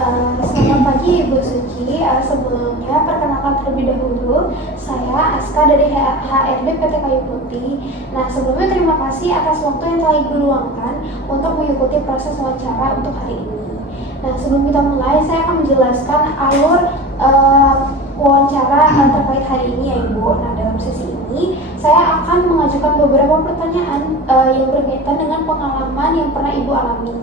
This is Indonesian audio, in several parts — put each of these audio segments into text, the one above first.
Selamat pagi Ibu Suci. Sebelumnya perkenalkan terlebih dahulu, saya Aska dari HRD PT Kayu Putih. Nah, sebelumnya terima kasih atas waktu yang telah Ibu luangkan untuk mengikuti proses wawancara untuk hari ini. Nah, sebelum kita mulai, saya akan menjelaskan alur wawancara terkait hari ini ya Ibu. Nah, dalam sesi ini saya akan mengajukan beberapa pertanyaan yang berkaitan dengan pengalaman yang pernah Ibu alami.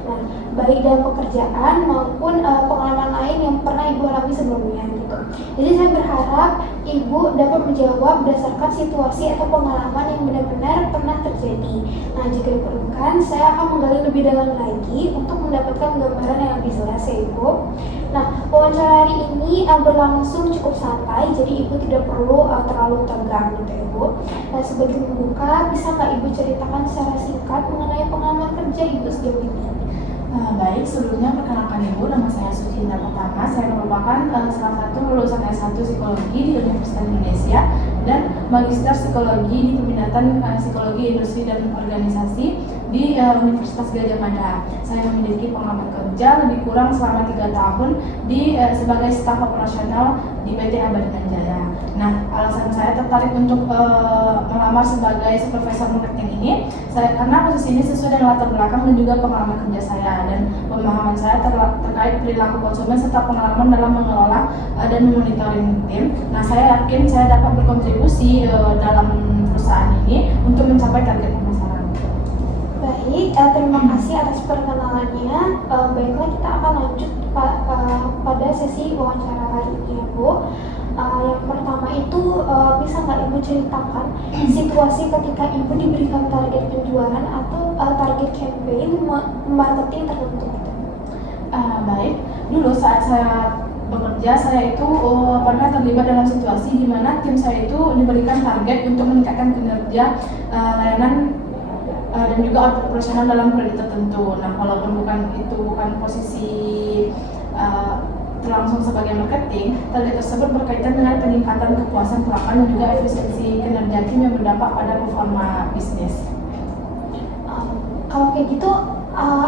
Nah, baik dalam pekerjaan maupun pengalaman lain yang pernah Ibu alami sebelumnya gitu. Jadi saya berharap Ibu dapat menjawab berdasarkan situasi atau pengalaman yang benar-benar pernah terjadi. Nah, jika diperlukan, saya akan menggali lebih dalam lagi untuk mendapatkan gambaran yang lebih jelas ya Ibu. Nah, wawancara hari ini berlangsung cukup santai, jadi Ibu tidak perlu terlalu tegang gitu ya Ibu. Nah, sebelum membuka, bisa nggak Ibu ceritakan secara singkat mengenai pengalaman kerja Ibu sejauh ini? Baik, sebelumnya perkenalkan Ibu, nama saya Suci Indah Pertama. Saya merupakan salah satu lulusan S1 Psikologi di Universitas Indonesia dan Magister Psikologi di Peminatan Psikologi Industri dan Organisasi di Universitas Gadjah Mada. Saya memiliki pengalaman kerja lebih kurang selama 3 tahun sebagai staf operasional di PT Abadinan Jaya. Nah, alasan saya tertarik untuk melamar sebagai supervisor marketing ini, karena posisi ini sesuai dengan latar belakang dan juga pengalaman kerja saya dan pemahaman saya terkait perilaku konsumen serta pengalaman dalam mengelola dan memonitoring tim. Nah, saya yakin saya dapat berkontribusi dalam perusahaan ini untuk mencapai target pemasaran. Baik, terima kasih atas perkenalannya. Baiklah, kita akan lanjut pada sesi wawancara hari ini ya Bu. Yang pertama itu bisa nggak Ibu ceritakan situasi ketika Ibu diberikan target penjualan atau target campaign marketing tertentu? Baik, dulu saat saya bekerja, saya itu pernah terlibat dalam situasi di mana tim saya itu diberikan target untuk meningkatkan kinerja layanan dan juga operasional dalam periode tertentu. Nah, walaupun bukan posisi terlangsung sebagai marketing, target tersebut berkaitan dengan peningkatan kepuasan pelanggan dan juga efisiensi kinerja tim yang berdampak pada performa bisnis. Kalau kayak gitu,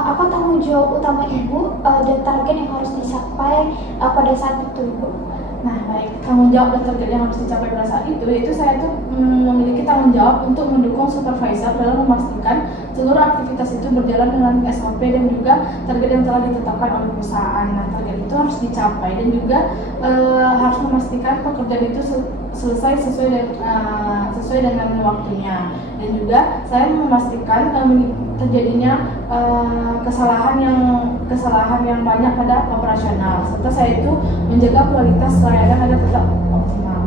apa tanggung jawab utama Ibu dan target yang harus dicapai pada saat itu Ibu? Nah, baik, tanggung jawab dan target yang harus dicapai pada saat itu, yaitu saya tuh memiliki tanggung jawab untuk mendukung supervisor dalam memastikan seluruh aktivitas itu berjalan dengan SOP dan juga target yang telah ditetapkan oleh perusahaan. Nah, target itu harus dicapai dan juga harus memastikan pekerjaan itu selesai sesuai dengan waktunya. Dan juga saya memastikan terjadinya kesalahan yang banyak pada operasional, serta saya itu menjaga kualitas layanan agar tetap optimal.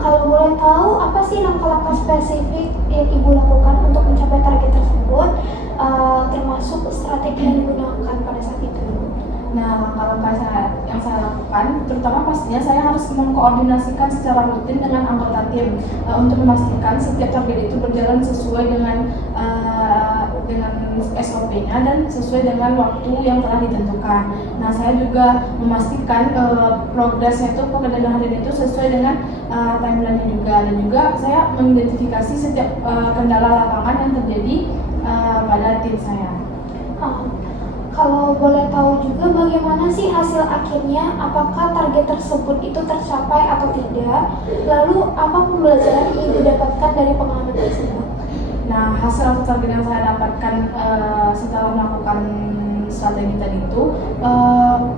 Kalau boleh tahu, apa sih langkah-langkah spesifik yang Ibu lakukan untuk mencapai target tersebut, termasuk strategi yang digunakan pada saat itu? Nah, langkah-langkah yang saya lakukan, terutama pastinya saya harus mengkoordinasikan secara rutin dengan anggota tim untuk memastikan setiap target itu berjalan sesuai dengan SOP-nya dan sesuai dengan waktu yang telah ditentukan. Nah, saya juga memastikan progresnya itu pekerjaan harian itu sesuai dengan timeline-nya juga, dan juga saya mengidentifikasi setiap kendala lapangan yang terjadi pada tim saya. Kalau boleh tahu juga bagaimana sih hasil akhirnya, apakah target tersebut itu tercapai atau tidak? Lalu apa pembelajaran yang Ibu dapatkan dari pengalaman tersebut? Nah, hasil target yang saya dapatkan setelah melakukan strategi tadi itu,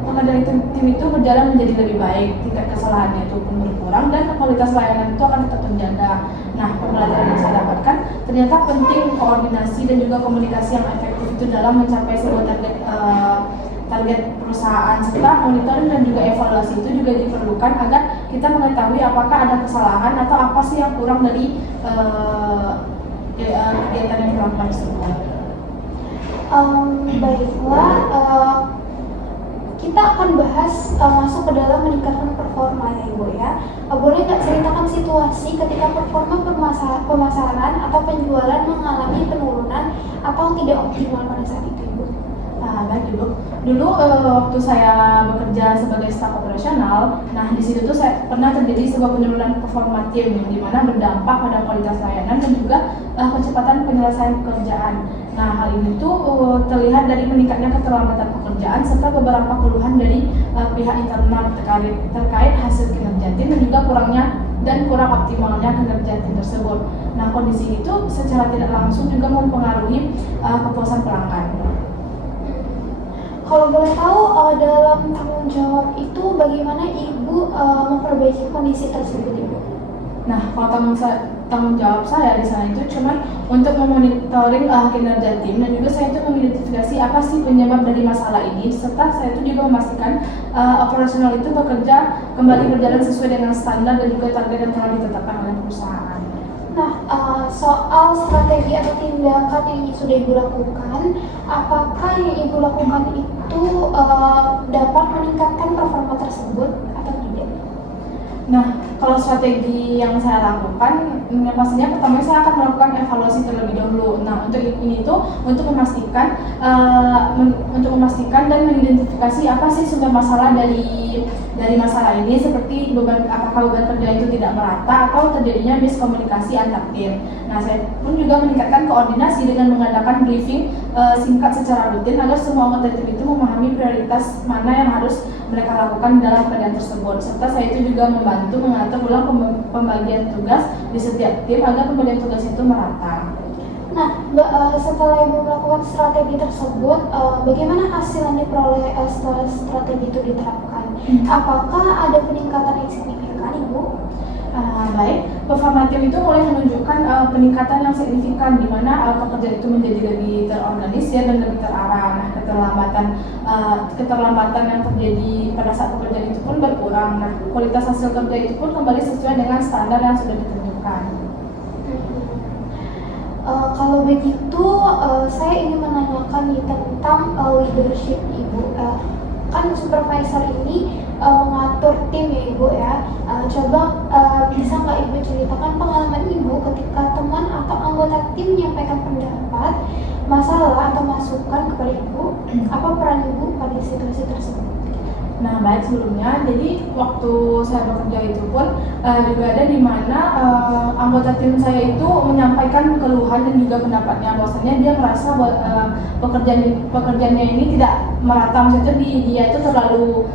pekerjaan tim itu berjalan menjadi lebih baik, tingkat kesalahannya itu pun berkurang dan kualitas layanan itu akan tetap terjaga. Nah, pembelajaran yang saya dapatkan ternyata penting koordinasi dan juga komunikasi yang efektif itu dalam mencapai sebuah target perusahaan, serta monitoring dan juga evaluasi itu juga diperlukan agar kita mengetahui apakah ada kesalahan atau apa sih yang kurang dari kegiatan yang dilakukan tersebut. Baiklah, kita akan bahas masuk ke dalam meningkatkan performa ya Ibu ya. Boleh nggak ceritakan situasi ketika performa pemasaran atau penjualan mengalami penurunan atau tidak optimal pada saat itu Ibu? Baik Ibu. Dulu waktu saya bekerja sebagai staf operasional, nah di situ tuh saya pernah terjadi sebuah penurunan performa tim yang dimana berdampak pada kualitas layanan dan juga kecepatan penyelesaian pekerjaan. Nah hal ini tuh terlihat dari meningkatnya keterlambatan pekerjaan serta beberapa keluhan dari pihak internal terkait hasil kinerja tim dan juga kurang optimalnya kinerja tim tersebut. Nah kondisi itu secara tidak langsung juga mempengaruhi kepuasan pelanggan. Kalau boleh tahu, dalam tanggung jawab itu bagaimana Ibu memperbaiki kondisi tersebut, Ibu? Nah, kalau tanggung jawab saya di sana itu cuma untuk memonitoring kinerja tim dan juga saya itu mengidentifikasi apa sih penyebab dari masalah ini serta saya itu juga memastikan operasional itu bekerja kembali berjalan sesuai dengan standar dan juga target yang telah ditetapkan oleh perusahaan. Nah, soal strategi atau tindakan yang sudah Ibu lakukan, apakah yang Ibu lakukan itu dapat meningkatkan performa tersebut atau tidak? Nah, kalau strategi yang saya lakukan, pastinya pertama saya akan melakukan evaluasi terlebih dahulu. Nah, untuk ini tuh untuk memastikan dan mengidentifikasi apa sih sumber masalah dari masalah ini, seperti apakah beban kerja itu tidak merata atau terjadinya miskomunikasi antar tim. Nah, saya pun juga meningkatkan koordinasi dengan mengadakan briefing singkat secara rutin agar semua anggota tim itu memahami prioritas mana yang harus mereka lakukan dalam keadaan tersebut. Serta saya itu juga membantu mengatur ulang pembagian tugas di setiap tim agar pembagian tugas itu merata. Nah, setelah Ibu melakukan strategi tersebut, bagaimana hasil yang diperoleh setelah strategi itu diterapkan? Apakah ada peningkatan yang signifikan, Ibu? Baik, performa tim itu mulai menunjukkan peningkatan yang signifikan di mana pekerjaan itu menjadi lebih terorganisir dan lebih terarah. Nah, keterlambatan yang terjadi pada saat pekerjaan itu pun berkurang. Nah, kualitas hasil kerja itu pun kembali sesuai dengan standar yang sudah ditentukan. Kalau begitu, saya ingin menanyakan nih tentang leadership Ibu. Kan supervisor ini mengatur tim ya Ibu ya. Coba bisa nggak Ibu ceritakan pengalaman Ibu ketika teman atau anggota tim menyampaikan pendapat, masalah atau masukan kepada Ibu, apa peran Ibu pada situasi tersebut? Nah, baik sebelumnya, jadi waktu saya bekerja itu pun juga ada di mana anggota tim saya itu menyampaikan keluhan dan juga pendapatnya bahwasanya dia merasa pekerjaannya ini tidak merata, maksudnya dia itu terlalu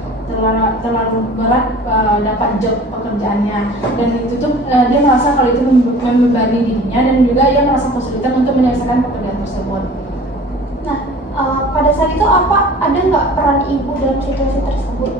berat dapat job pekerjaannya, dan itu tuh dia merasa kalau itu membebani dirinya dan juga ia merasa kesulitan untuk menyelesaikan pekerjaan tersebut. Nah, pada saat itu ada nggak peran Ibu dalam situasi tersebut?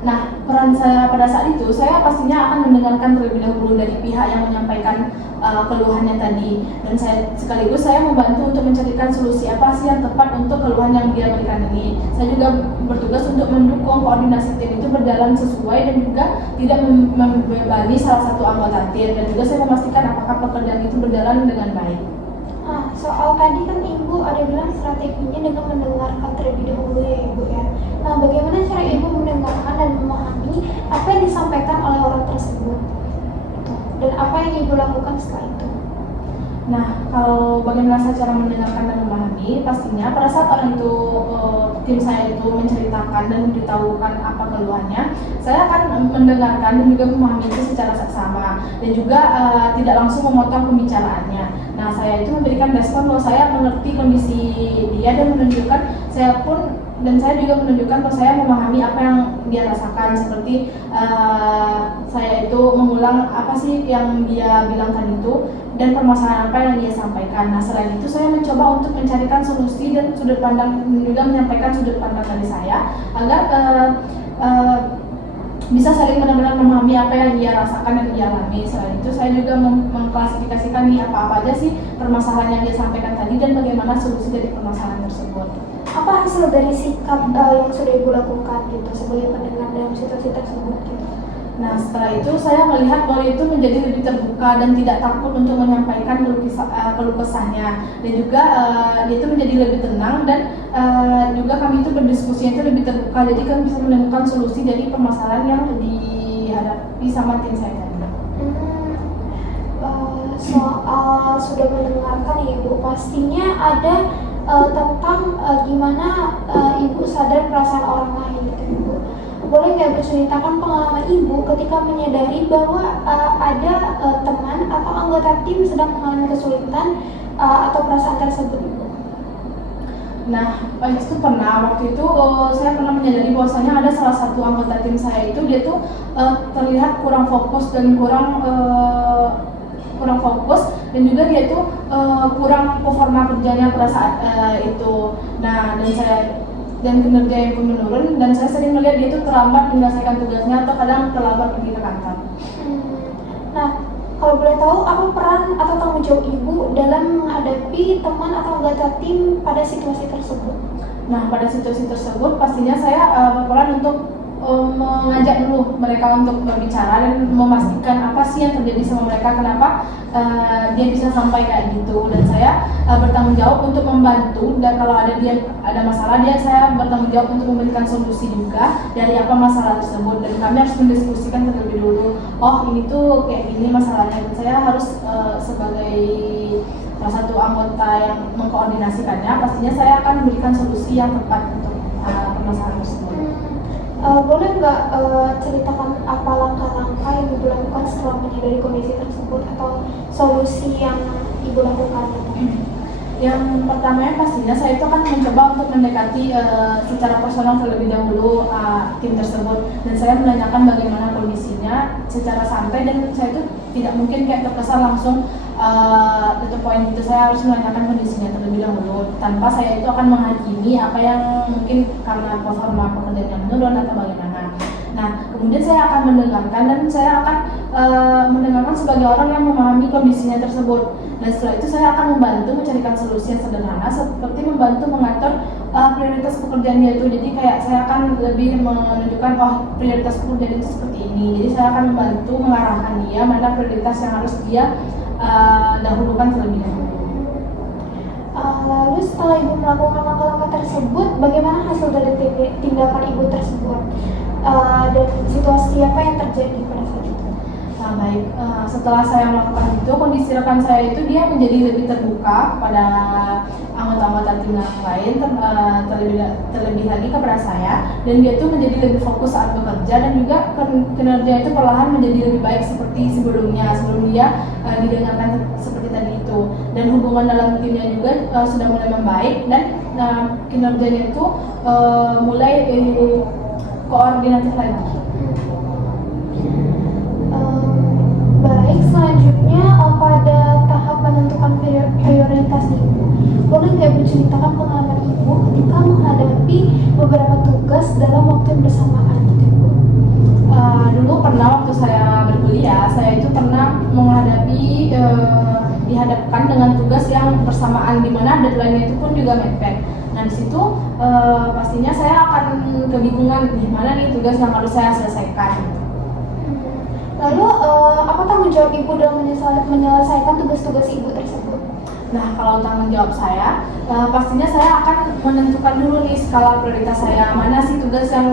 Nah, peran saya pada saat itu, saya pastinya akan mendengarkan terlebih dahulu dari pihak yang menyampaikan keluhannya tadi, dan sekaligus saya membantu untuk mencarikan solusi apa sih yang tepat untuk keluhan yang dia berikan ini. Saya juga bertugas untuk mendukung koordinasi tim itu berjalan sesuai dan juga tidak membebani salah satu anggota tim, dan juga saya memastikan apakah pekerjaan itu berjalan dengan baik. Nah, soal tadi kan Ibu ada bilang strateginya dengan mendengarkan terlebih dahulu ya Ibu ya. Nah, bagaimana cara Ibu mendengarkan dan memahami apa yang disampaikan oleh orang tersebut? Dan apa yang Ibu lakukan setelah itu? Nah, kalau bagaimana saya cara mendengarkan dan memahami, pastinya pada saat orang itu, tim saya itu menceritakan dan memberitahukan apa keluhannya, saya akan mendengarkan dan juga memahami itu secara seksama dan juga tidak langsung memotong pembicaraannya. Nah, saya itu memberikan respon bahwa saya mengerti kondisi dia dan saya juga menunjukkan bahwa saya memahami apa yang dia rasakan, seperti saya itu mengulang apa sih yang dia bilang tadi itu dan permasalahan apa yang dia sampaikan. Nah, selain itu saya mencoba untuk mencarikan solusi dan sudut pandang, juga menyampaikan sudut pandang dari saya agar bisa saling benar-benar memahami apa yang dia rasakan dan dia alami. Selain itu saya juga mengklasifikasikan nih apa aja sih permasalahan yang dia sampaikan tadi dan bagaimana solusi dari permasalahan tersebut. Apa hasil dari sikap yang sudah Ibu lakukan gitu sebagai pendengar dalam situasi tersebut gitu? Nah, setelah itu saya melihat bahwa itu menjadi lebih terbuka dan tidak takut untuk menyampaikan keluh kesahnya, dan juga dia itu menjadi lebih tenang dan juga kami itu berdiskusi itu lebih terbuka, jadi kami bisa menemukan solusi dari permasalahan yang dihadapi sama tim saya tadi. Soal sudah mendengarkan ya Ibu, pastinya ada tentang gimana Ibu sadar perasaan orang lain gitu Ibu. Boleh nggak berceritakan pengalaman Ibu ketika menyadari bahwa ada teman atau anggota tim sedang mengalami kesulitan atau perasaan tersebut Ibu? Nah, itu pernah waktu itu saya pernah menyadari bahwasanya ada salah satu anggota tim saya itu dia tuh terlihat kurang fokus dan kurang fokus dan juga dia tuh kurang performa kerjanya pada saat itu. Nah, dan kinerja yang pun menurun dan saya sering melihat dia tuh terlambat menyelesaikan tugasnya atau kadang terlambat pergi ke kantor. Nah, kalau boleh tahu apa peran atau tanggung jawab Ibu dalam menghadapi teman atau anggota tim pada situasi tersebut? Nah, pada situasi tersebut pastinya saya berperan untuk mengajak dulu mereka untuk berbicara dan memastikan apa sih yang terjadi sama mereka, kenapa dia bisa sampai kayak gitu, dan saya bertanggung jawab untuk membantu, dan kalau ada masalah saya bertanggung jawab untuk memberikan solusi juga dari apa masalah tersebut, dan kami harus mendiskusikan terlebih dulu, oh ini tuh kayak gini masalahnya, dan saya harus sebagai salah satu anggota yang mengkoordinasikannya, pastinya saya akan memberikan solusi yang tepat untuk permasalahan tersebut. Boleh nggak ceritakan apa langkah-langkah yang Ibu lakukan setelah menyadari kondisi tersebut atau solusi yang Ibu lakukan? Yang pertamanya pastinya saya itu akan mencoba untuk mendekati secara personal terlebih dahulu tim tersebut, dan saya menanyakan bagaimana kondisinya secara santai, dan saya itu tidak mungkin kayak terkesan langsung to point itu. Saya harus menanyakan kondisinya terlebih dahulu tanpa saya itu akan menghakimi apa yang mungkin karena performa pekerjaan yang menurun atau bagaimana. Nah, kemudian saya akan mendengarkan, dan saya akan mendengarkan sebagai orang yang memahami kondisinya tersebut. Dan setelah itu saya akan membantu mencarikan solusi yang sederhana, seperti membantu mengatur prioritas pekerjaan dia itu. Jadi kayak saya akan lebih menunjukkan prioritas pekerjaan itu seperti ini. Jadi saya akan membantu mengarahkan dia mana prioritas yang harus dia dahulukan terlebih dahulu. Lalu setelah Ibu melakukan langkah-langkah tersebut, bagaimana hasil dari tindakan Ibu tersebut? Dan situasi apa yang terjadi pada saat itu? Nah, baik, setelah saya melakukan itu, kondisi rekan saya itu dia menjadi lebih terbuka kepada anggota-anggota tim yang lain, terlebih lagi kepada saya, dan dia itu menjadi lebih fokus saat bekerja, dan juga kinerja itu perlahan menjadi lebih baik seperti sebelum dia didengarkan seperti tadi itu, dan hubungan dalam timnya juga sudah mulai membaik, dan kinerjanya itu mulai koordinatif lagi. Baik, selanjutnya pada tahap menentukan prioritas Ibu, boleh nggak berceritakan pengalaman Ibu ketika menghadapi beberapa tugas dalam waktu yang bersamaan gitu Ibu? Dulu pernah waktu saya berkuliah, saya itu pernah dihadapkan dengan tugas yang bersamaan, di mana deadline-nya itu pun juga mepet. Nah, di situ pastinya saya akan kebingungan gimana nih tugas yang harus saya selesaikan. Lalu apa tanggung jawab Ibu dalam menyelesaikan tugas-tugas Ibu tersebut? Nah, kalau tanggung jawab saya, pastinya saya akan menentukan dulu nih skala prioritas saya, mana sih tugas yang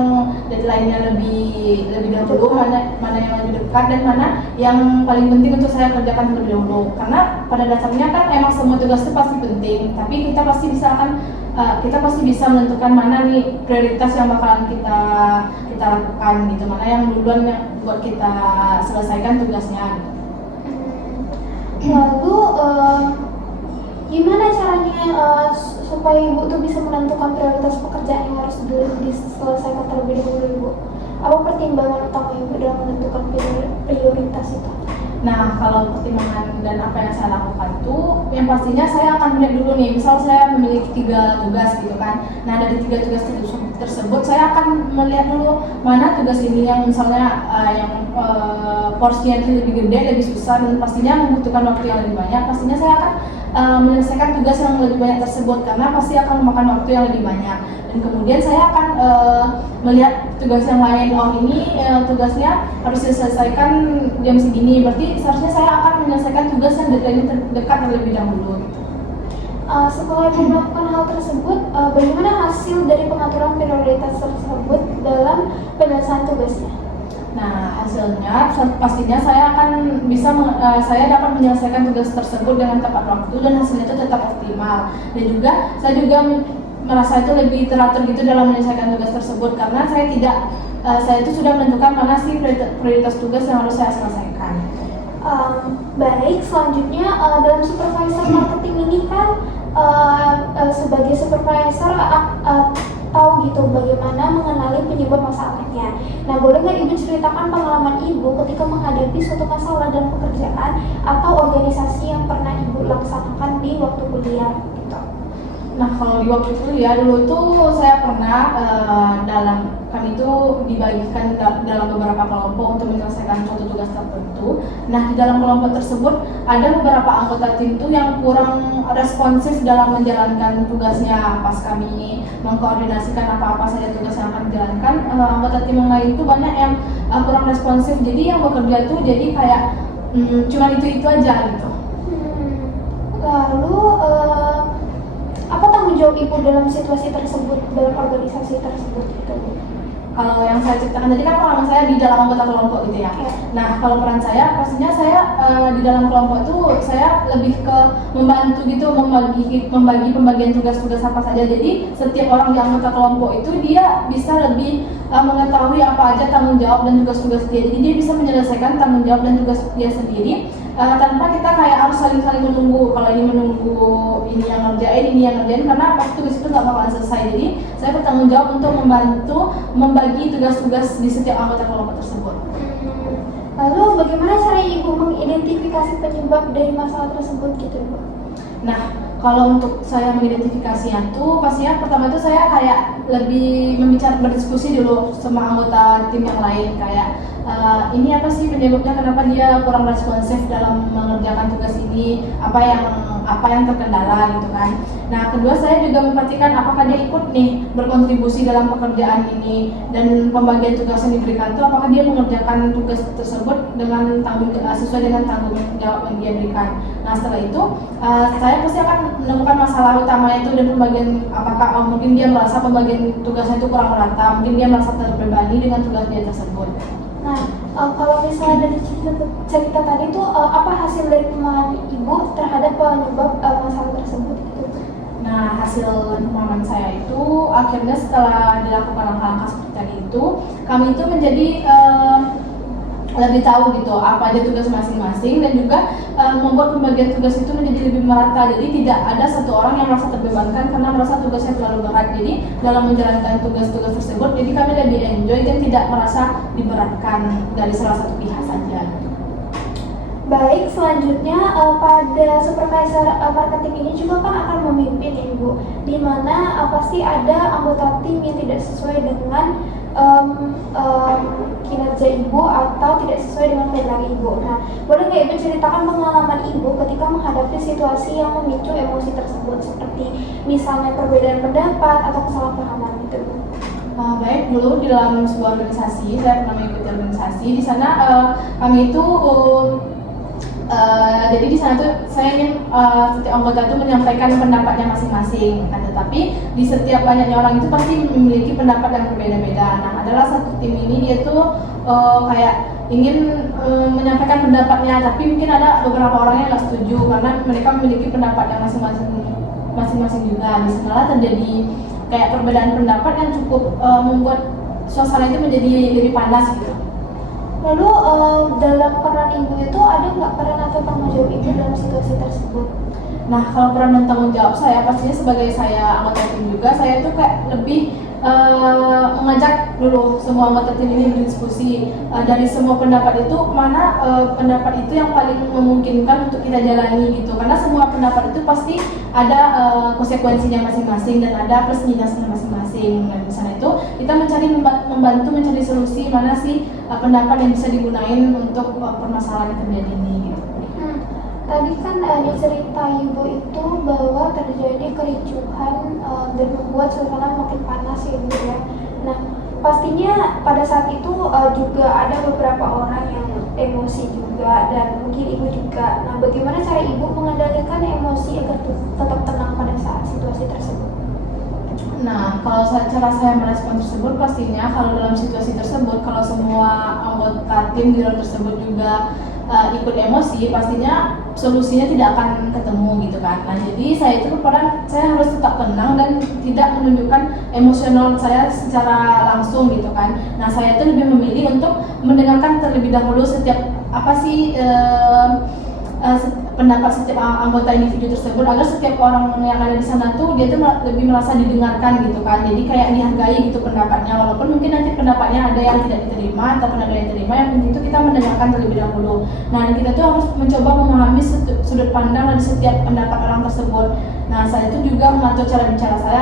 deadline-nya lebih dahulu, mana yang lebih dekat, dan mana yang paling penting untuk saya kerjakan terlebih dahulu. Karena pada dasarnya kan emang semua tugas itu pasti penting, tapi kita pasti bisa menentukan mana nih prioritas yang bakalan kita lakukan gitu, mana yang duluan yang buat kita selesaikan tugasnya. Lalu gimana caranya supaya Ibu tuh bisa menentukan prioritas pekerjaan yang harus diselesaikan terlebih dahulu Ibu? Apa pertimbangan utama Ibu dalam menentukan prioritas itu? Nah, kalau pertimbangan dan apa yang saya lakukan tuh, yang pastinya saya akan melihat dulu nih, misal saya memiliki 3 tugas gitu kan. Nah, dari 3 tugas tersebut saya akan melihat dulu mana tugas ini yang misalnya porsinya itu lebih gede, lebih susah, dan pastinya membutuhkan waktu yang lebih banyak. Pastinya saya akan menyelesaikan tugas yang lebih banyak tersebut, karena pasti akan memakan waktu yang lebih banyak. Dan kemudian saya akan melihat tugas yang lain, ini tugasnya harus diselesaikan jam segini, berarti seharusnya saya akan menyelesaikan tugas yang deadline-nya terdekat terlebih dahulu gitu. Setelah Ibu melakukan hal tersebut, bagaimana hasil dari pengaturan prioritas tersebut dalam penyelesaian tugasnya? Nah, hasilnya pastinya saya akan bisa saya dapat menyelesaikan tugas tersebut dengan tepat waktu dan hasilnya itu tetap optimal. Dan juga saya juga merasa itu lebih teratur gitu dalam menyelesaikan tugas tersebut karena saya itu sudah menentukan mana sih prioritas tugas yang harus saya selesaikan. Baik, selanjutnya dalam supervisor marketing ini kan sebagai supervisor tahu gitu bagaimana mengenali penyebab masalahnya. Nah, boleh nggak Ibu ceritakan pengalaman Ibu ketika menghadapi suatu masalah dalam pekerjaan atau organisasi yang pernah Ibu laksanakan di waktu kuliah gitu? Nah, kalau di waktu kuliah dulu tuh saya pernah kami itu dibagikan dalam beberapa kelompok untuk menyelesaikan suatu tugas tertentu. Nah, di dalam kelompok tersebut ada beberapa anggota tim tuh yang kurang responsif dalam menjalankan tugasnya. Pas kami mengkoordinasikan apa-apa saja tugas yang akan dijalankan, anggota tim yang lain tuh banyak yang kurang responsif. Jadi yang bekerja tuh jadi kayak cuma itu aja gitu. Lalu apa tanggung jawab Ibu dalam situasi tersebut, dalam organisasi tersebut gitu? Kalau yang saya ceritakan tadi kan pengalaman saya di dalam anggota kelompok gitu ya. Nah, kalau peran saya, pastinya saya di dalam kelompok itu saya lebih ke membantu gitu, membagi pembagian tugas-tugas apa saja. Jadi setiap orang di anggota kelompok itu dia bisa lebih mengetahui apa aja tanggung jawab dan tugas-tugas dia. Jadi dia bisa menyelesaikan tanggung jawab dan tugas dia sendiri tanpa kita kayak harus saling menunggu. Kalau ini menunggu ini yang ngerjain, karena pas tugas itu nggak bakalan selesai. Jadi saya bertanggung jawab untuk membantu membagi tugas-tugas di setiap anggota kelompok tersebut. Lalu bagaimana cara Ibu mengidentifikasi penyebab dari masalah tersebut gitu Ibu? Nah, kalau untuk saya mengidentifikasinya tuh pastinya pertama itu saya kayak lebih berdiskusi dulu sama anggota tim yang lain kayak ini apa sih penyebabnya, kenapa dia kurang responsif dalam mengerjakan tugas ini, apa yang terkendala gitu kan. Nah, kedua saya juga memperhatikan apakah dia ikut nih berkontribusi dalam pekerjaan ini dan pembagian tugas yang diberikan itu apakah dia mengerjakan tugas tersebut dengan sesuai dengan tanggung jawab yang dia berikan. Nah, setelah itu saya pasti akan menemukan masalah utamanya itu dan pembagian apakah mungkin dia merasa pembagian tugasnya itu kurang merata, mungkin dia merasa terbebani dengan tugas dia tersebut. Nah, kalau misalnya dari cerita tadi tuh apa hasil dari pemahaman Ibu terhadap penyebab masalah tersebut gitu? Nah, hasil pemahaman saya itu akhirnya setelah dilakukan langkah-langkah seperti tadi itu, kami itu menjadi lebih tahu gitu apa aja tugas masing-masing dan juga membuat pembagian tugas itu menjadi lebih merata. Jadi tidak ada satu orang yang merasa terbebankan karena merasa tugasnya terlalu berat. Jadi dalam menjalankan tugas-tugas tersebut, jadi kami lebih enjoy dan tidak merasa diberatkan dari salah satu pihak saja. Baik, selanjutnya pada supervisor marketing ini juga kan akan memimpin Ibu, di mana pasti ada anggota tim yang tidak sesuai dengan kinerja Ibu atau tidak sesuai dengan kehendak Ibu. Nah, boleh nggak Ibu ceritakan pengalaman Ibu ketika menghadapi situasi yang memicu emosi tersebut, seperti misalnya perbedaan pendapat atau kesalahpahaman gitu, Bu? Baik, dulu di dalam sebuah organisasi, saya pernah mengikuti organisasi. Di sana kami itu jadi di sana tuh saya ingin setiap anggota itu menyampaikan pendapatnya masing-masing. Nah, tetapi di setiap banyaknya orang itu pasti memiliki pendapat yang berbeda-beda. Nah, adalah satu tim ini dia tuh kayak ingin menyampaikan pendapatnya, tapi mungkin ada beberapa orang yang nggak setuju karena mereka memiliki pendapat yang masing-masing juga. Di sana terjadi kayak perbedaan pendapat yang cukup membuat suasana itu menjadi lebih panas gitu. Lalu dalam peran Ibu itu ada nggak peran atau tanggung jawab Ibu dalam situasi tersebut? Nah, kalau peran dan tanggung jawab saya pastinya sebagai saya anggota tim juga, saya tuh kayak lebih mengajak dulu semua anggota tim ini berdiskusi dari semua pendapat itu mana pendapat itu yang paling memungkinkan untuk kita jalani gitu, karena semua pendapat itu pasti ada konsekuensinya masing-masing dan ada plus minusnya masing-masing. Dan di sana itu kita membantu mencari solusi mana sih pendapat yang bisa digunain untuk permasalahan yang terjadi ini gitu. Tadi kan di cerita Ibu itu bahwa terjadi kericuhan dan membuat suasana makin panas ya Ibu ya. Nah, pastinya pada saat itu juga ada beberapa orang yang emosi juga dan mungkin Ibu juga. Nah, bagaimana cara Ibu mengendalikan emosi agar tetap tenang pada saat situasi tersebut? Nah, kalau cara saya merespon tersebut pastinya kalau dalam situasi tersebut, kalau semua anggota tim di dalam tersebut juga ikut emosi, pastinya solusinya tidak akan ketemu gitu kan. Nah, jadi saya itu berperan, saya harus tetap tenang dan tidak menunjukkan emosional saya secara langsung gitu kan. Nah, saya itu lebih memilih untuk mendengarkan terlebih dahulu setiap apa sih pendapat setiap anggota individu tersebut, agar setiap orang yang ada di sana tuh dia tuh lebih merasa didengarkan gitu kan. Jadi kayak dihargai gitu pendapatnya, walaupun mungkin nanti pendapatnya ada yang tidak diterima ataupun ada yang terima, yang penting itu kita mendengarkan terlebih dahulu. Nah, kita tuh harus mencoba memahami sudut pandang dari setiap pendapat orang tersebut. Nah, saya itu juga mengatur cara bicara saya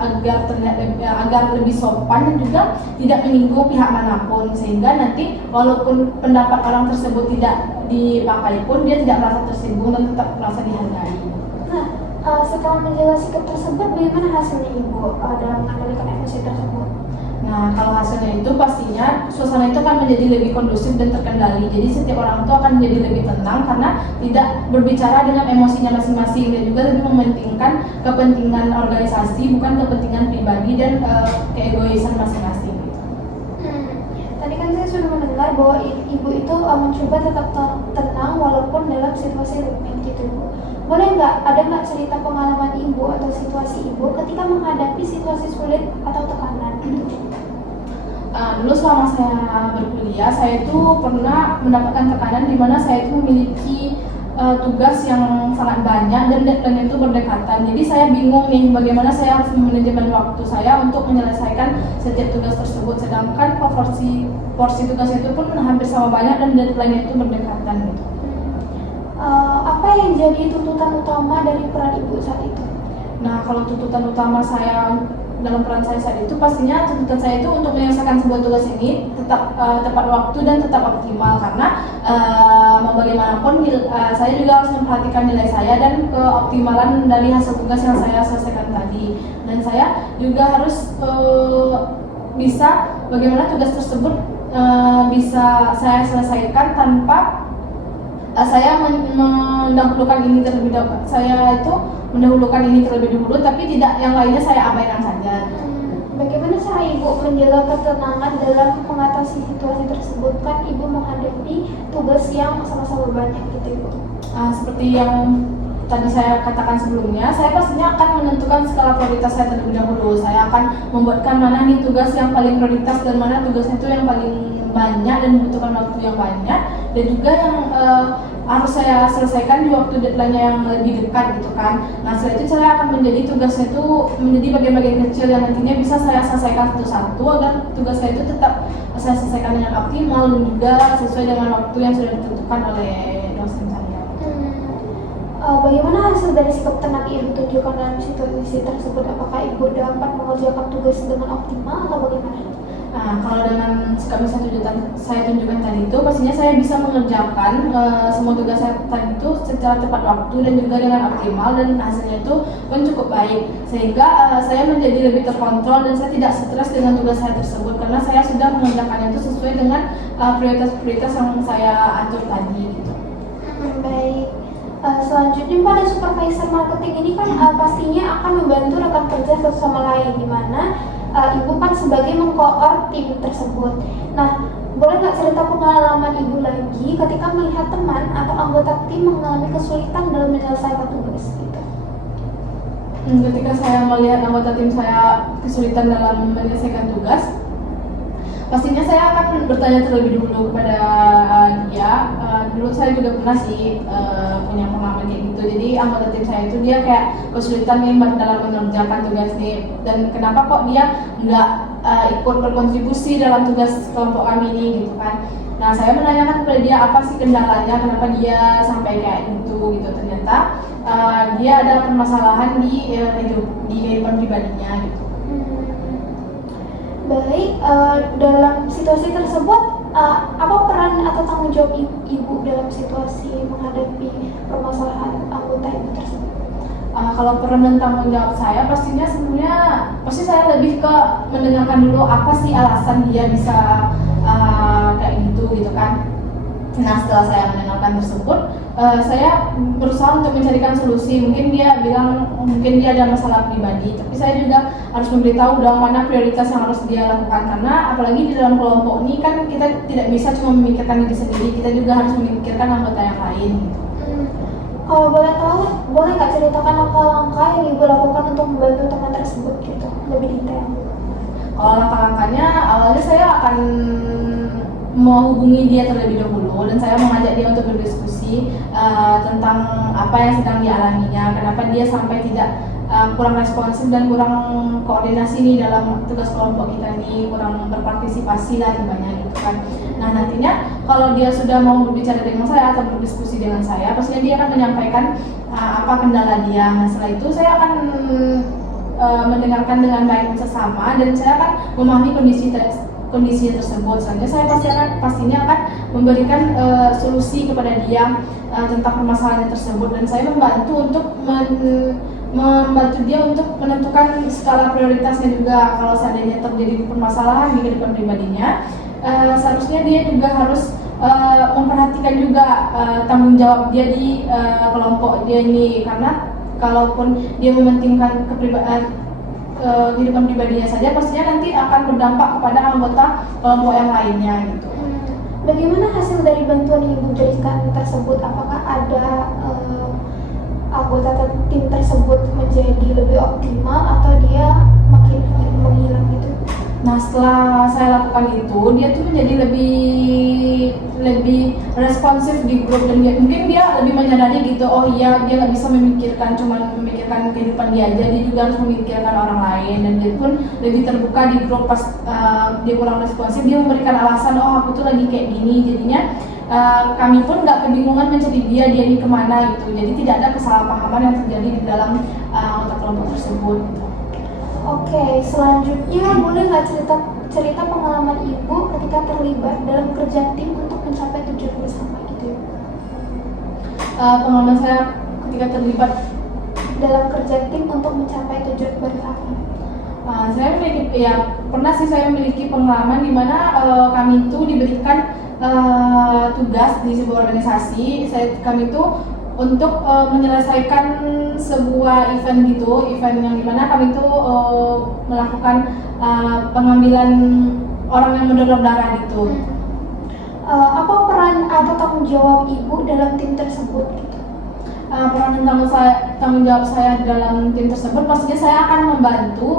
agar terlihat agar lebih sopan dan juga tidak menyinggung pihak manapun, sehingga nanti walaupun pendapat orang tersebut tidak dipakai pun dia tidak merasa tersinggung dan tetap merasa dihargai. Nah, setelah menjaga sikap tersebut, bagaimana hasilnya Ibu dalam mengendalikan emosi tersebut? Nah, kalau hasilnya itu pastinya suasana itu akan menjadi lebih kondusif dan terkendali. Jadi setiap orang itu akan menjadi lebih tenang karena tidak berbicara dengan emosinya masing-masing, dan juga lebih mementingkan kepentingan organisasi bukan kepentingan pribadi dan keegoisan masing-masing. Tadi kan saya sudah mendengar bahwa Ibu itu mencoba tetap tenang walaupun dalam situasi rumit gitu Bu. Boleh ada nggak cerita pengalaman Ibu atau situasi Ibu ketika menghadapi situasi sulit atau tekanan gitu? Dulu selama saya berkuliah, saya itu pernah mendapatkan tekanan di mana saya itu memiliki tugas yang sangat banyak dan deadline itu berdekatan. Jadi saya bingung nih bagaimana saya harus memanajemen waktu saya untuk menyelesaikan setiap tugas tersebut. Sedangkan porsi tugas itu pun hampir sama banyak dan deadline itu berdekatan gitu. Apa yang jadi tuntutan utama dari peran Ibu saat itu? Nah, kalau tuntutan utama saya dalam peran saya saat itu, pastinya tuntutan saya itu untuk menyelesaikan sebuah tugas ini tetap tepat waktu dan tetap optimal, karena mau bagaimanapun saya juga harus memperhatikan nilai saya dan keoptimalan dari hasil tugas yang saya selesaikan tadi. Dan saya juga harus bisa bagaimana tugas tersebut bisa saya selesaikan tanpa saya mendahulukan ini terlebih dahulu. Saya itu mendahulukan ini terlebih dahulu, tapi tidak yang lainnya saya abaikan saja. Bagaimana cara Ibu menjaga ketenangan dalam mengatasi situasi tersebut? Kan Ibu menghadapi tugas yang sama-sama banyak gitu Ibu. Seperti yang tadi saya katakan sebelumnya, saya pastinya akan menentukan skala prioritas saya terlebih dahulu. Saya akan membuatkan mana nih tugas yang paling prioritas dan mana tugasnya itu yang paling banyak dan membutuhkan waktu yang banyak, dan juga yang harus saya selesaikan di waktu deadline yang lebih dekat gitu kan. Nah, setelah itu saya akan menjadi tugasnya itu menjadi bagian-bagian kecil yang nantinya bisa saya selesaikan satu-satu agar tugas saya itu tetap saya selesaikan dengan optimal dan juga sesuai dengan waktu yang sudah ditentukan oleh dosen saya. Bagaimana hasil dari sikap tenang Ibu tunjukkan dalam situasi tersebut? Apakah Ibu dapat mengerjakan tugas dengan optimal atau bagaimana? Nah, kalau dengan sikap yang saya tunjukkan tadi itu, pastinya saya bisa mengerjakan semua tugas saya tadi itu secara tepat waktu dan juga dengan optimal, dan hasilnya itu pun cukup baik, sehingga saya menjadi lebih terkontrol dan saya tidak stres dengan tugas saya tersebut karena saya sudah mengerjakannya itu sesuai dengan prioritas-prioritas yang saya atur tadi gitu. Baik. Selanjutnya pada supervisor marketing ini kan pastinya akan membantu rekan kerja satu sama lain, di mana Ibu kan sebagai mengkoor tim tersebut. Nah, boleh nggak cerita pengalaman Ibu lagi ketika melihat teman atau anggota tim mengalami kesulitan dalam menyelesaikan tugas gitu? Ketika saya melihat anggota tim saya kesulitan dalam menyelesaikan tugas, pastinya saya akan bertanya terlebih dulu kepada dia. Dulu saya juga pernah sih punya pengalaman kayak gitu. Jadi anggota tim saya itu dia kayak kesulitan nih dalam mengerjakan tugas nih, dan kenapa kok dia nggak ikut berkontribusi dalam tugas kelompok kami ini gitu kan. Nah, saya menanyakan kepada dia apa sih kendalanya, kenapa dia sampai kayak gitu. Ternyata dia ada permasalahan di kehidupan pribadinya gitu. Baik, dalam situasi tersebut apa peran atau tanggung jawab Ibu dalam situasi menghadapi permasalahan anggota Ibu tersebut? Kalau peran dan tanggung jawab saya, pastinya sebenarnya pasti saya lebih ke mendengarkan dulu apa sih alasan dia bisa kayak gitu kan. Nah, setelah saya mendengarkan tersebut, saya berusaha untuk mencarikan solusi. Mungkin dia bilang mungkin dia ada masalah pribadi, tapi saya juga harus memberitahu dong mana prioritas yang harus dia lakukan, karena apalagi di dalam kelompok ini kan kita tidak bisa cuma memikirkan diri sendiri, kita juga harus memikirkan anggota yang lain. Kalau boleh tahu, boleh nggak ceritakan langkah-langkah yang ibu lakukan untuk membantu teman tersebut gitu, lebih detail? Kalau langkah-langkahnya, awalnya saya akan menghubungi dia terlebih dahulu dan saya mengajak dia untuk berdiskusi tentang apa yang sedang dialaminya, kenapa dia sampai tidak kurang responsif dan kurang koordinasi nih dalam tugas kelompok kita nih, kurang berpartisipasi lah banyak gitu kan. Nah, nantinya kalau dia sudah mau berbicara dengan saya atau berdiskusi dengan saya, pastinya dia akan menyampaikan apa kendala dia. Nah, setelah itu saya akan mendengarkan dengan baik sesama dan saya akan memahami kondisi tersebut. Selanjutnya saya pastinya akan memberikan solusi kepada dia tentang permasalahan tersebut, dan saya membantu untuk membantu dia untuk menentukan skala prioritasnya juga. Kalau seandainya terjadi permasalahan di kehidupan pribadinya, seharusnya dia juga harus memperhatikan juga tanggung jawab dia di kelompok dia ini, karena kalaupun dia mementingkan kehidupan pribadinya saja, pastinya nanti akan berdampak kepada anggota kelompok yang lainnya gitu. Bagaimana hasil dari bantuan yang ibu berikan tersebut? Apakah ada anggota tim tersebut menjadi lebih optimal atau dia makin menghilang gitu? Nah, setelah saya lakukan itu, dia tuh menjadi lebih responsif di grup, dan mungkin dia lebih menyadari gitu, oh iya, dia nggak bisa memikirkan kehidupan dia aja, dia juga harus memikirkan orang lain, dan dia pun lebih terbuka di grup. Pas dia kurang responsif, dia memberikan alasan, oh aku tuh lagi kayak gini, jadinya kami pun nggak kebingungan mencari dia ini kemana gitu, jadi tidak ada kesalahpahaman yang terjadi di dalam anggota kelompok tersebut gitu. Oke, selanjutnya boleh nggak cerita pengalaman ibu ketika terlibat dalam kerja tim untuk mencapai tujuan bersama gitu ya? Pengalaman saya ketika terlibat dalam kerja tim untuk mencapai tujuan bersama. Saya memiliki pengalaman di mana kami itu diberikan tugas di sebuah organisasi. Kami itu untuk menyelesaikan sebuah event yang dimana kami itu melakukan pengambilan orang yang mendonor darah gitu. Apa peran atau tanggung jawab ibu dalam tim tersebut gitu? Peran dan tanggung jawab saya dalam tim tersebut, pastinya saya akan membantu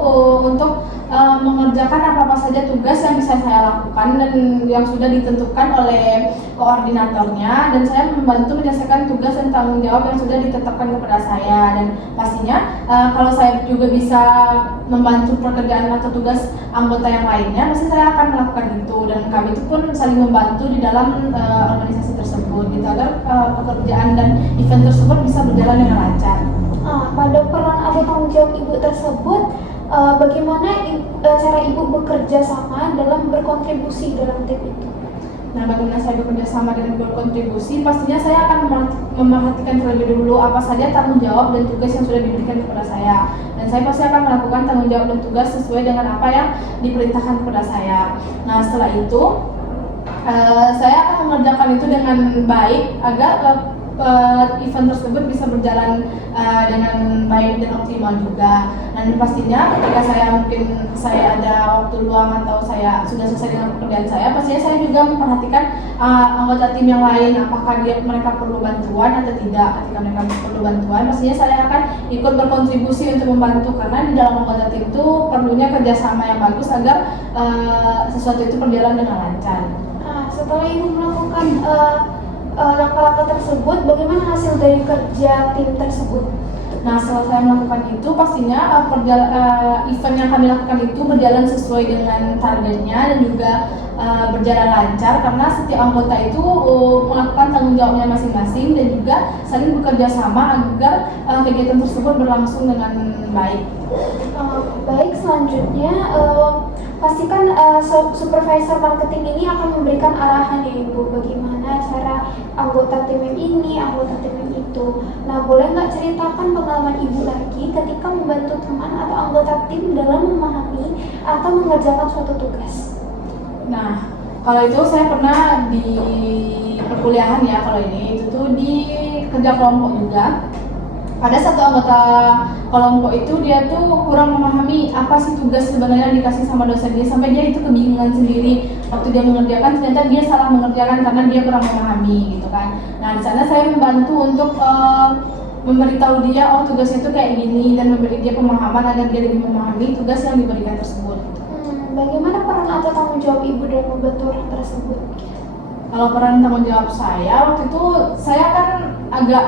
untuk mengerjakan apa saja tugas yang bisa saya lakukan dan yang sudah ditentukan oleh koordinatornya, dan saya membantu menyelesaikan tugas dan tanggung jawab yang sudah ditetapkan kepada saya. Dan pastinya kalau saya juga bisa membantu pekerjaan atau tugas anggota yang lainnya, pasti saya akan melakukan itu, dan kami itu pun saling membantu di dalam organisasi tersebut gitu, agar pekerjaan dan event tersebut bisa berjalan dengan lancar. Pada peran atau tanggung jawab ibu tersebut, bagaimana cara ibu bekerja sama dalam berkontribusi dalam tim itu? Nah, bagaimana saya bekerja sama dan berkontribusi, pastinya saya akan memerhatikan terlebih dahulu apa saja tanggung jawab dan tugas yang sudah diberikan kepada saya, dan saya pasti akan melakukan tanggung jawab dan tugas sesuai dengan apa yang diperintahkan kepada saya. Nah, setelah itu saya akan mengerjakan itu dengan baik agar event tersebut bisa berjalan dengan baik dan optimal juga. Dan pastinya ketika saya ada waktu luang atau saya sudah selesai dengan pekerjaan saya, pastinya saya juga memperhatikan anggota tim yang lain, apakah mereka perlu bantuan atau tidak. Ketika mereka perlu bantuan, pastinya saya akan ikut berkontribusi untuk membantu, karena di dalam anggota tim itu perlunya kerjasama yang bagus agar sesuatu itu berjalan dengan lancar. Setelah ibu melakukan langkah-langkah tersebut, bagaimana hasil dari kerja tim tersebut? Nah, setelah saya melakukan itu, pastinya event yang kami lakukan itu berjalan sesuai dengan targetnya dan juga berjalan lancar, karena setiap anggota itu melakukan tanggung jawabnya masing-masing dan juga saling bekerja sama agar kegiatan tersebut berlangsung dengan baik. Baik, selanjutnya pastikan supervisor marketing ini akan memberikan arahan ya ibu, bagaimana cara anggota tim yang ini, anggota tim yang itu. Nah, boleh nggak ceritakan pengalaman ibu lagi ketika membantu teman atau anggota tim dalam memahami atau mengerjakan suatu tugas? Nah, Kalau itu saya pernah di perkuliahan ya, kalau ini itu tuh di kerja kelompok juga. Ada satu anggota kelompok itu dia tuh kurang memahami apa sih tugas sebenarnya yang dikasih sama dosen dia, sampai dia itu kebingungan sendiri waktu dia mengerjakan, ternyata dia salah mengerjakan karena dia kurang memahami gitu kan. Nah di sana saya membantu untuk memberitahu dia oh tugasnya itu kayak gini dan memberi dia pemahaman agar dia lebih memahami tugas yang diberikan tersebut. Bagaimana peran atau tanggung jawab ibu dalam membantu orang tersebut? Kalau peran tanggung jawab saya waktu itu saya kan agak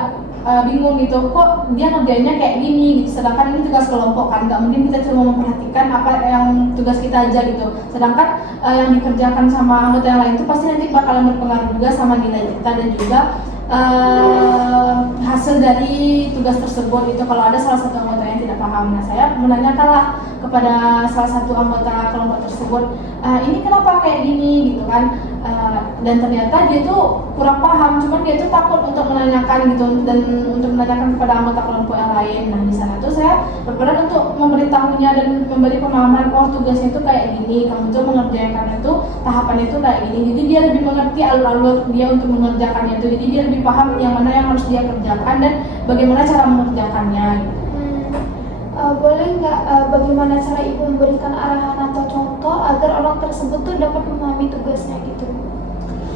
bingung gitu, kok dia ngerjainnya kayak gini gitu, sedangkan ini tugas kelompok kan, nggak mungkin kita cuma memperhatikan apa yang tugas kita aja gitu, sedangkan yang dikerjakan sama anggota yang lain itu pasti nanti bakalan berpengaruh juga sama nilai kita dan juga hasil dari tugas tersebut itu kalau ada salah satu anggota yang tidak paham. Nah saya menanyakanlah kepada salah satu anggota kelompok tersebut, ini kenapa kayak gini gitu kan, dan ternyata dia tuh kurang paham, cuman dia tuh takut untuk menanyakan gitu dan untuk menanyakan kepada anggota kelompok yang lain. Nah di sana tuh saya berperan untuk memberitahunya dan memberi pemahaman, oh tugasnya itu kayak gini, kamu tuh mengerjakannya tuh tahapannya itu kayak gini, jadi dia lebih mengerti alur-alur dia untuk mengerjakannya itu, jadi dia lebih paham yang mana yang harus dia kerjakan dan bagaimana cara mengerjakannya gitu. Boleh nggak bagaimana cara ibu memberikan arahan atau contoh agar orang tersebut tuh dapat memahami tugasnya gitu?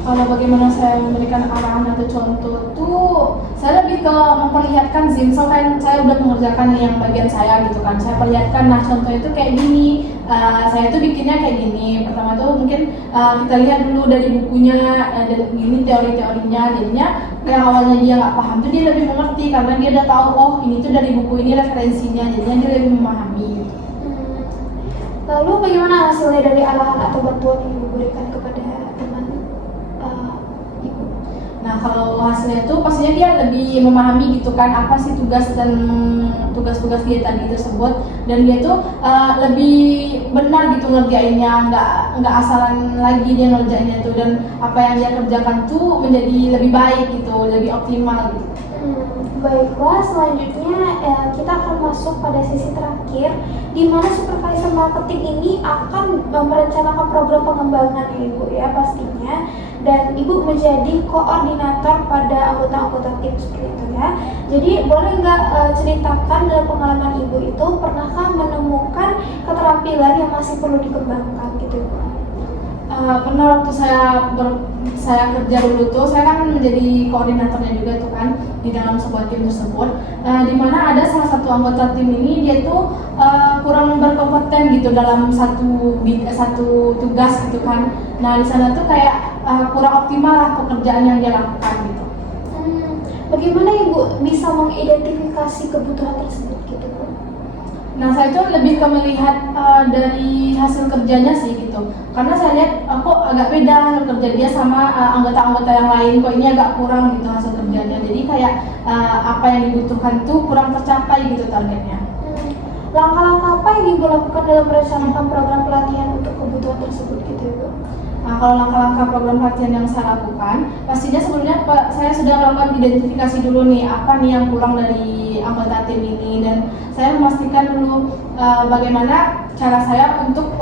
Kalau bagaimana saya memberikan arahan atau contoh tuh saya lebih ke memperlihatkan sih, misalkan saya udah mengerjakan yang bagian saya gitu kan, saya perlihatkan, nah contohnya itu kayak gini, saya tuh bikinnya kayak gini. Pertama tuh mungkin kita lihat dulu dari bukunya, dan gini teori-teorinya, jadinya yang awalnya dia nggak paham tuh dia lebih mengerti karena dia udah tahu oh ini tuh dari buku ini referensinya, jadinya dia lebih memahami gitu. Lalu bagaimana hasilnya dari arahan atau bantuan yang ibu berikan kepada teman ibu? Nah kalau hasilnya tuh pastinya dia lebih memahami gitu kan apa sih tugas dan tugas-tugas dia tadi tersebut, dan dia tuh lebih benar gitu ngerjainnya, nggak asalan lagi dia ngerjainnya tuh, dan apa yang dia kerjakan tuh menjadi lebih baik gitu, lebih optimal gitu. Baiklah, selanjutnya kita akan masuk pada sesi terakhir di mana supervisor marketing ini akan merencanakan program pengembangan ibu ya pastinya, dan ibu menjadi koordinator pada anggota-anggota tim seperti itu ya. Jadi boleh nggak ceritakan dalam pengalaman ibu itu pernahkah menemukan keterampilan yang masih perlu dikembangkan gitu ibu? Pernah waktu saya kerja dulu tuh, saya kan menjadi koordinatornya juga tuh kan di dalam sebuah tim tersebut, di mana ada salah satu anggota tim ini dia tuh kurang berkompeten gitu dalam satu tugas gitu kan. Nah di sana tuh kayak kurang optimal lah pekerjaan yang dia lakukan gitu. Bagaimana ibu bisa mengidentifikasi kebutuhan tersebut gitu Bu? Nah saya tuh lebih ke melihat dari hasil kerjanya sih gitu, karena saya lihat kok agak beda hasil kerja dia sama anggota-anggota yang lain, kok ini agak kurang gitu hasil kerjanya, jadi kayak apa yang dibutuhkan tuh kurang tercapai gitu targetnya. Langkah-langkah apa yang ibu lakukan dalam merencanakan program pelatihan untuk kebutuhan tersebut gitu ibu? Nah, kalau langkah-langkah program pelatihan yang saya lakukan, pastinya sebelumnya saya sudah melakukan identifikasi dulu nih, apa nih yang kurang dari anggota tim ini, dan saya memastikan dulu bagaimana cara saya untuk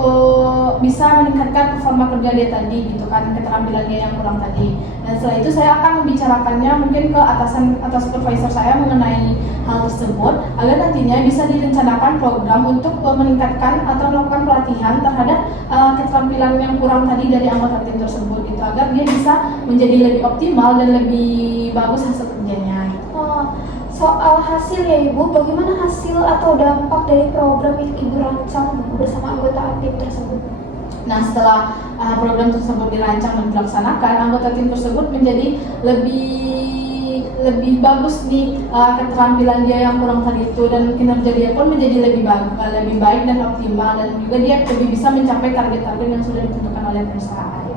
bisa meningkatkan performa kerja dia tadi gitu kan, keterampilan dia yang kurang tadi. Dan setelah itu saya akan membicarakannya mungkin ke atasan atau supervisor saya mengenai hal tersebut, agar nantinya bisa direncanakan program untuk meningkatkan atau melakukan pelatihan terhadap keterampilan yang kurang tadi dari anggota tim tersebut gitu, agar dia bisa menjadi lebih optimal dan lebih bagus hasil kerjanya. Soal hasil ya ibu, bagaimana hasil atau dampak dari program yang ibu rancang bersama anggota tim tersebut? Nah setelah program tersebut dirancang dan dilaksanakan, anggota tim tersebut menjadi lebih bagus nih keterampilan dia yang kurang tadi itu, dan kinerja dia pun menjadi lebih baik dan optimal, dan juga dia lebih bisa mencapai target-target yang sudah ditentukan oleh perusahaan.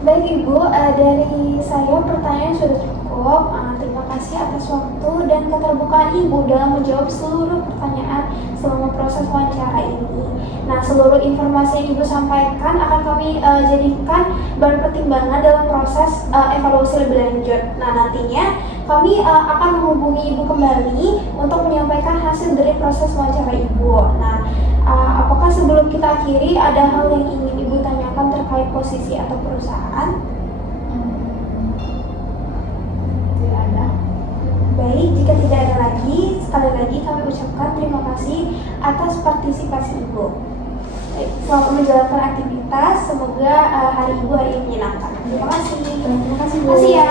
Baik ibu, dari saya pertanyaan sudah cukup. Terima kasih atas waktu dan keterbukaan ibu dalam menjawab seluruh pertanyaan selama proses wawancara ini. Nah, seluruh informasi yang ibu sampaikan akan kami jadikan bahan pertimbangan dalam proses evaluasi lebih lanjut. Nah, nantinya kami akan menghubungi ibu kembali untuk menyampaikan hasil dari proses wawancara ibu. Nah, apakah sebelum kita akhiri ada hal yang ingin ibu tanyakan terkait terkait posisi atau perusahaan? Tidak ada. Baik, jika tidak ada lagi, sekali lagi kami ucapkan terima kasih atas partisipasi Ibu. Baik, selamat menjalankan aktivitas. Semoga hari Ibu hari ini menyenangkan. Terima kasih. Terima kasih, Bu. Terima kasih ya.